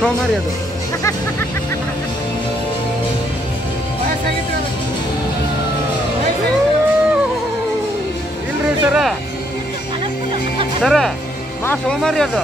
ಸೋಮಾರಿ ಅದು. ಇಲ್ರಿ ಸರ ಮಾ ಸೋಮಾರಿ ಅದು.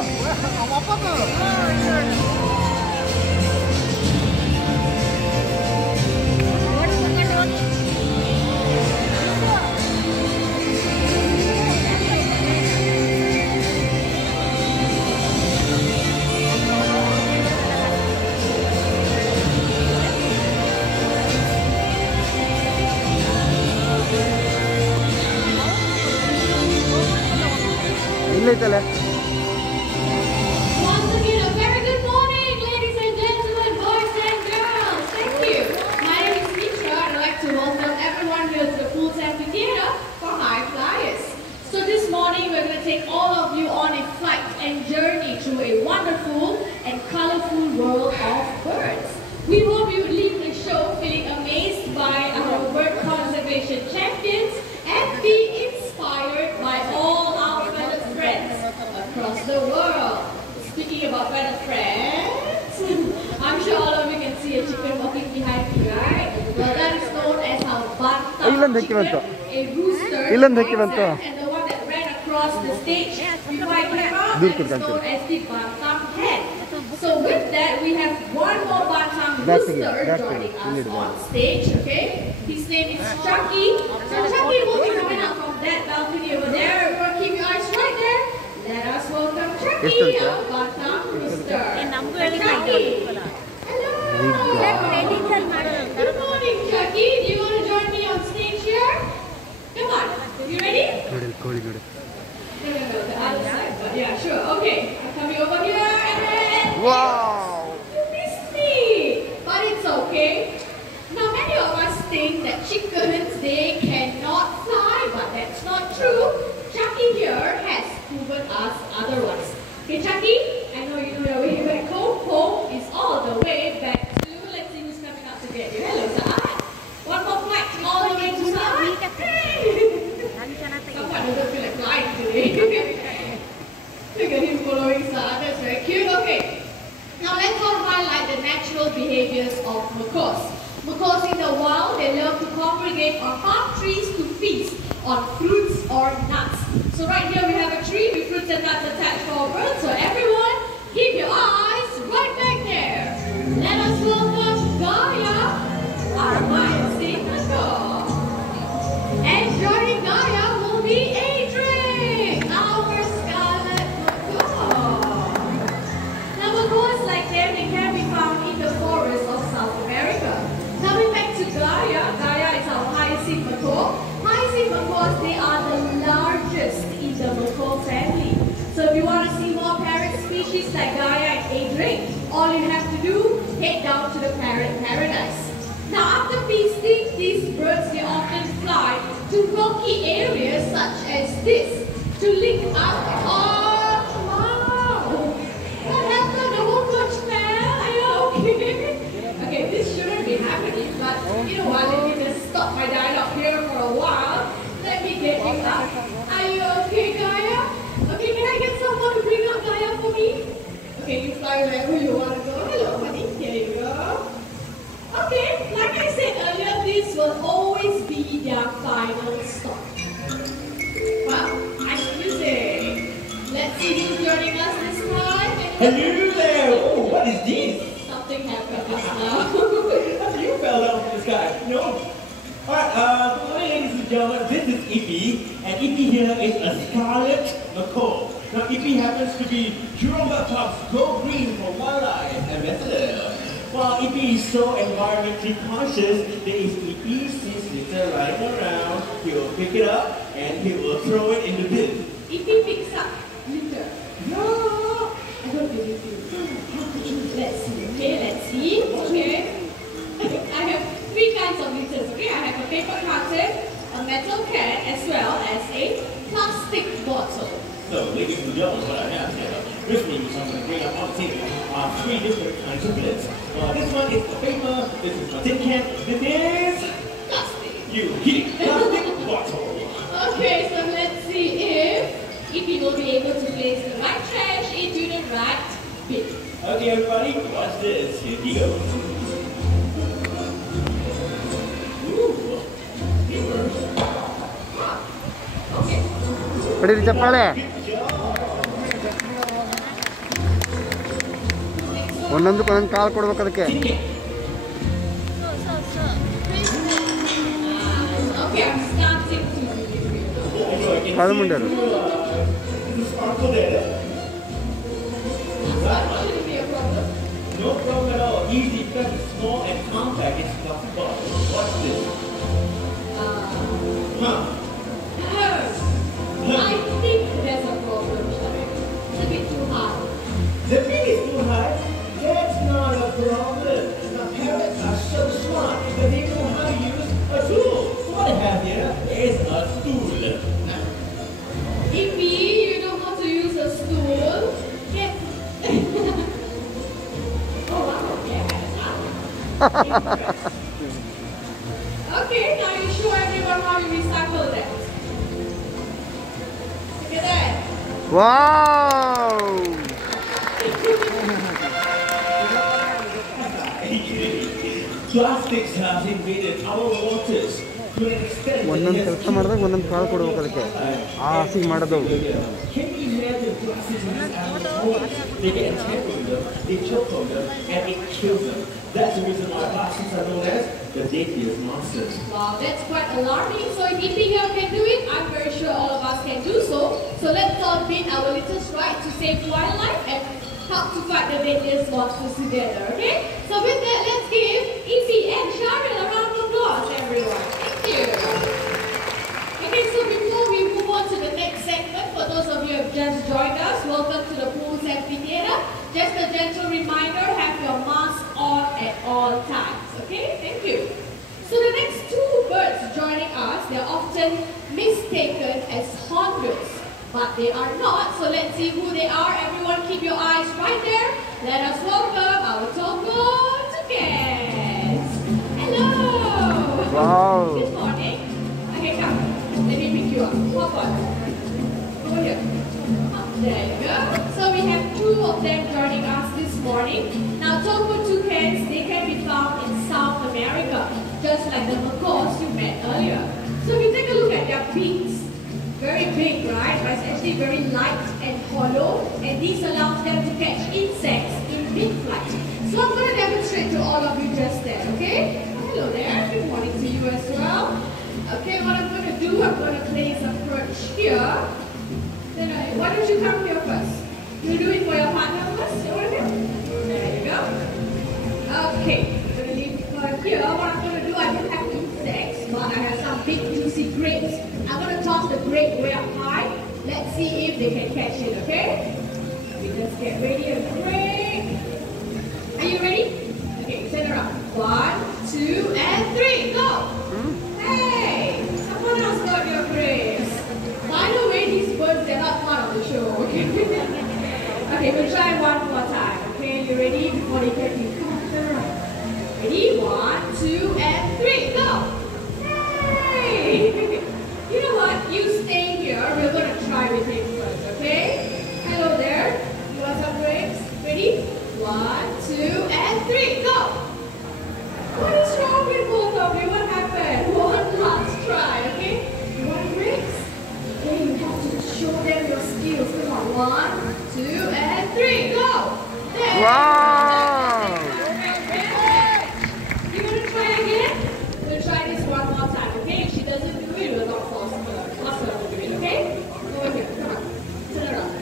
Once again, a very good morning, ladies and gentlemen, boys and girls. Thank you. My name is Mitra, and I'd like to welcome everyone here to the Pools Amphitheater for High Flyers. So this morning, we're going to take all of you on a flight and journey through a wonderful and colorful world of birds. We hope you leave the show feeling amazed by our bird conservation champions and be inspired by all our fellow friends across the world. Speaking about fellow friends, I'm sure all of you can see a chicken walking behind me, right? Well, that is known as our bantam chicken, a rooster, and the one that ran across the stage before I came out, that is known as the bantam hen. So with that, we have one more bantam rooster joining us on stage, okay? His name is Chucky. So Chucky will be coming out from that balcony over there. Everyone keep your eyes right there. Let us welcome Chucky, our bantam rooster. Chucky. Hello. Good morning, Chucky. Do you want to join me on stage here? Come on. You ready? No, the other side. But yeah, sure. Okay. I'm coming over here and... Wow! You missed me! But it's okay. Now many of us think that chickens, they cannot fly, but that's not true. Chucky here has proven us otherwise. Okay, Chucky, I know you know your way back home. Home is all the way back to, let's see who's coming up to get you. Hello, Saad. One more flight all the way to Saad. Hey! Someone doesn't feel like flying today. Look at him following Saad, that's very cute. Okay. Now let's all highlight the natural behaviors of macaws. Macaws in the wild, they love to congregate on palm trees to feast on fruits or nuts. So right here we have a tree with fruits and nuts attached for our birds. So everyone, keep your eyes right back there. Let us welcome Gaia, our mild-state macaw. And joining Gaia will be Adrian, our scarlet macaw. Now macaws like them, they can be found in the forests of South America. Coming back to Gaia, Gaia is our hyacinth macaw. Hyacinth macaws, they are the largest in the macaw family. So if you want to see more parrot species like Gaia and Adrian, all you have to do, head down to the parrot paradise. Now after feasting, these birds, they often fly to rocky areas such as this to lick up. Oh, wow! What happened? The whole coach fell? Are you okay? Okay, this shouldn't be happening, but you know what? Let me just stop my dialogue here for a while. Let me get you up. Are you okay, Gaia? Okay, can I get someone to bring up Gaia for me? Okay, you fly wherever you want to go. Hello, honey. Here you go. Okay, like I said earlier, this will always be their final stop. Wow, nice music. Let's see who's joining us this time. Hello there! Oh, what is this? Something happened just now. You fell down from the sky. No. Alright, good morning, ladies and gentlemen. This is Ippy, and Ippy here is a scarlet macaw. Now, Ippy happens to be Jurong Top's Go Green for Wildlife ambassador. While Ippy is so environmentally conscious, there is Ippy sees litter lying around. He will pick it up and he will throw it in the bin. Ippy picks up litter. No, I don't believe you. How could you? Let's see. Okay, let's see. Okay, I have 3 kinds of litters. Okay, I have a paper carton, a metal can, as well as a plastic bottle. So, ladies and gentlemen, what I have here with me, which I'm going to bring up on the table, are 3 different kinds of lids. This one is the paper, this is my tin can, this is Plastic. You hit it, plastic bottle. Okay, so let's see if Ippy will be able to place the right trash into the right bin. Okay, everybody, watch this. Here we go. Ooh, it works. Okay. ಹೊಡೀರಿ ಚಪ್ಪಾಳೆ. ಒಂದೊಂದಕ್ಕೆ ಒಂದೊಂದು ಕಾಲು ಕೊಡ್ಬೇಕು ಅದಕ್ಕೆ. Okay, I'm starting to. ಕಾಲು ಮುಂಡರು. Shouldn't be a problem. No problem at all. Easy because it's small and compact. It's plastic bottle. Watch this. Huh? I think there's a problem, Sharif. It's a bit too high. The thing is too high. That's not a problem. Now parrots are so smart that they know how to use a tool. So what I have here is a stool. Ippy, you know how to use a stool? Yes. Oh, wow. Yes. Okay, now you show everyone how you recycle that. Look at that. Wow. Plastics have invaded our waters to an extent that ಒಂದೊಂದು it has ಕೆಲಸ ಮಾಡಿದಾಗ ಒಂದೊಂದು ಕಾಳು ಕೊಡ್ಬೇಕು ಅದಕ್ಕೆ. ಆ ಹಸಿಗೆ ಮಾಡೋದು. Can you imagine plastics in these animals' homes? They get entangled in them, they choke on them, and it kills them. That's the reason why plastics are known as the deadliest monsters. Wow, that's quite alarming. So if Ippy here can do it, I'm very sure all of us can do so. So let's all bid our little stride to save wildlife and help to fight the deadliest monsters together, okay? So with that, let's give Ippy and Sharon a round of applause, everyone. Thank you. Okay, so before we move on to the next segment, for those of you who have just joined us, welcome to the Pools Amphitheater. Just a gentle reminder, have your mask on at all times, okay? Thank you. So the next two birds joining us, they're often mistaken as hornbills, but they are not. So let's see who they are. Everyone keep your eyes right there. Let us welcome our Tongo toucans. Hello. Wow. Good morning. Okay, come. Let me pick you up. Hop on. Over here. There you go. So we have two of them joining us this morning. Now Tongo toucans, they can be found in South America, just like the macaws you met earlier. So if you take a look at their beaks, very big, right? But it's actually very light and hollow, and these allows them to catch insects in mid-flight. So I'm going to demonstrate to all of you just there, okay? Hello there. Good morning to you as well. Okay, what I'm going to do, I'm going to place a perch here. Then why don't you come here first? You do it for your partner first. Over here. There you go. Okay, I'm going to leave her here. What I'm going to do, I don't have insects, but I have some big juicy grapes. I'm going to toss the grape way up high. Let's see if they can catch it, okay? We just get ready and break. Are you ready? Okay, turn around. 1, 2, and 3, go! Hey! Someone else got your grapes. By the way, these birds, they're not part of the show, okay? Okay, we'll try one more time, okay? You ready? Before they get you. Come on, turn around. Ready? 1, 2, and 3, go! Hey! You know what? You stay here. We're going to try with him first, okay? Hello there. You want some grapes? Ready? 1, 2, and 3, go! What is wrong with both of you? What happened? One last try, okay? You want grapes? Okay, you have to show them your skills. Come on. 1, 2, and 3, go! There. Wow. You want to try again? We'll try this one more time, okay? If she doesn't do it, we'll not force her to do it, okay? Over here, come on. Turn around.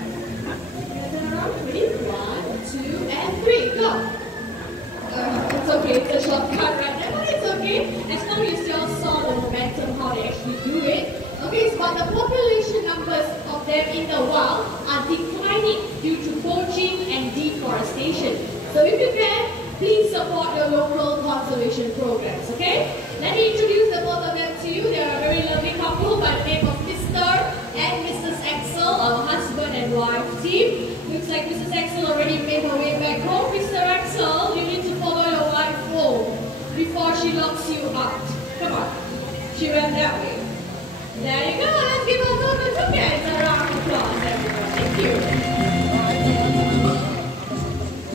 Turn around. Ready? 1, 2, and 3, go! It's okay, it's a shortcut right there, but it's okay. As long as you all saw the momentum, how they actually do it. Okay, but the population numbers of them in the wild are declining due to poaching and deforestation. So if you can, please support your local conservation programs, okay? Let me introduce the both of them to you. They are a very lovely couple by the name of Mr. and Mrs. Axel, our husband and wife team. Looks like Mrs. Axel already made her way back home. Mr. Axel, you need to follow your wife home before she locks you out. Come on. She went that way. There you go. Let's give our daughter two guys a round of applause, everyone. Thank you.